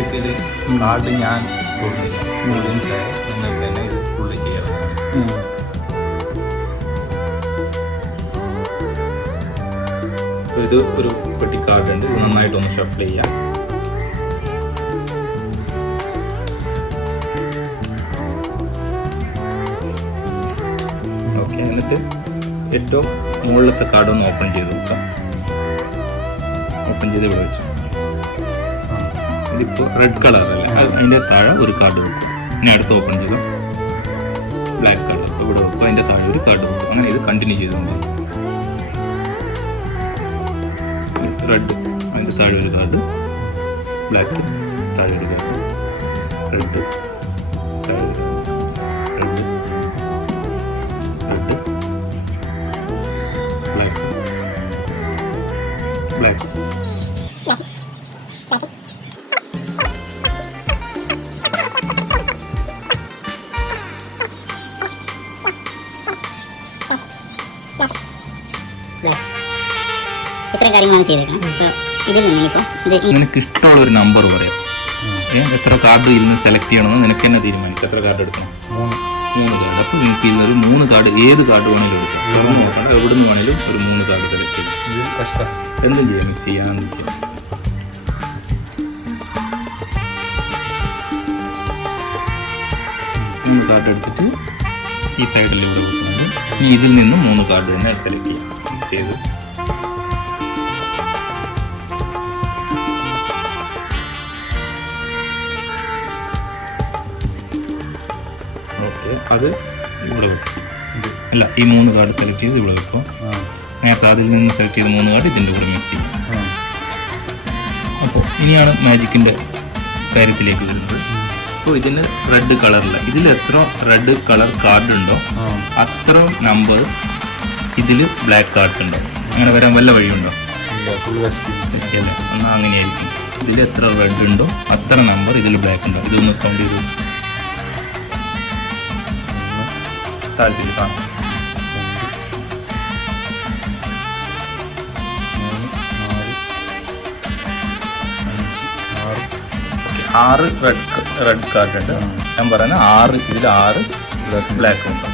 ബയോമെട്രിക്കിൽ card ഞാൻ കൊടുക്കില്ല. ഓഡിയൻസായ നിങ്ങൾക്ക് തന്നെ ഇത് ഫുള്ള് ചെയ്യാവുന്നതാണ്. ഇത് ഒരു പെട്ടി കാർഡ് ഉണ്ട്. ഇത് നന്നായിട്ടൊന്ന് ഷഫിൾ ചെയ്യാം. ഓക്കെ, എന്നിട്ട് ഏറ്റവും മുകളിലത്തെ കാർഡ് ഒന്ന് ഓപ്പൺ ചെയ്ത് നോക്കാം. ഓപ്പൺ ചെയ്ത് ഇവിടെ വെച്ചു. ഇതിപ്പോൾ റെഡ് കളറല്ലേ, അതിൻ്റെ താഴെ ഒരു കാർഡ് വെക്കും. ഇനി അടുത്ത് ഓപ്പൺ ചെയ്തു ബ്ലാക്ക് കളർ ഇവിടെ വെക്കും. അതിൻ്റെ താഴെ ഒരു കാർഡ് വെക്കും. അങ്ങനെ ഇത് കണ്ടിന്യൂ ചെയ്തുകൊണ്ടാകും. റെഡ് അതിൻ്റെ താഴെ ഒരു കാർഡ്, ബ്ലാക്ക് താഴെ ഒരു കാർഡ്, റെഡ് താഴെ ഒരു കാർഡ്, റെഡ് ബ്ലാക്ക് ബ്ലാക്ക്. ഇത്രയും കാര്യങ്ങളാണ് ചെയ്തിരിക്കുന്നത്. അപ്പോൾ ഇതിൽ നിന്ന് ഇപ്പോൾ നിനക്ക് ഇഷ്ടമുള്ള ഒരു നമ്പർ പറയാം. എത്ര കാർഡ് ഇതിൽ നിന്ന് സെലക്ട് ചെയ്യണമെന്ന് നിനക്ക് തന്നെ തീരുമാനിക്കും. എത്ര കാർഡ് എടുക്കണം? 3 കാർഡ്. അപ്പോൾ നിങ്ങൾക്ക് ഇതിൽ 3 കാർഡ് ഏത് കാർഡ് വേണമെങ്കിലും എടുക്കാം. തുറന്ന് നോക്കണ്ട, എവിടെ നിന്ന് വേണമെങ്കിലും ഒരു 3 കാർഡ് സെലക്ട് ചെയ്യാം. കഷ്ടം എന്തും ചെയ്യാം, മിക്സ് ചെയ്യാമെന്ന് ചെയ്യാം. മൂന്ന് കാർഡ് എടുത്തിട്ട് ഈ സൈഡിൽ ഇവിടെ വെക്കുന്നത്. ഇനി ഇതിൽ നിന്ന് 3 കാർഡ് തന്നെ സെലക്ട് ചെയ്യാം. മിക്സ് ചെയ്ത് അത് ഇവിടെ വെക്കും. അല്ല, ഈ 3 കാർഡ് സെലക്ട് ചെയ്ത് ഇവിടെ വെക്കും. നേരത്തെ അതിൽ നിന്ന് സെലക്ട് ചെയ്ത് 3 കാർഡ് ഇതിൻ്റെ കൂടെ മിക്സ് ചെയ്യും. അപ്പോൾ ഇനിയാണ് മാജിക്കിൻ്റെ കാര്യത്തിലേക്ക് വരുന്നത്. അപ്പോൾ ഇതിന് റെഡ് കളറില്ല. ഇതിൽ എത്ര റെഡ് കളർ കാർഡ് ഉണ്ടോ അത്ര നമ്പേഴ്സ് ഇതിൽ ബ്ലാക്ക് കാർഡ്സ് ഉണ്ടോ. അങ്ങനെ വരാൻ വല്ല വഴിയുണ്ടോ? അല്ലേ, എന്നാൽ അങ്ങനെയായിരിക്കും. ഇതിൽ എത്ര റെഡ് ഉണ്ടോ അത്ര നമ്പർ ഇതിൽ ബ്ലാക്ക് ഉണ്ടോ. ഇതൊന്ന് കൗണ്ട് ചെയ്തു താഴ്ചയിൽ കാണാം. 6 റെഡ് കാർഡ് ഉണ്ട്. ഞാൻ പറയുന്നത് 6 ഇതിൽ 6 ബ്ലാക്ക് ഉണ്ട്.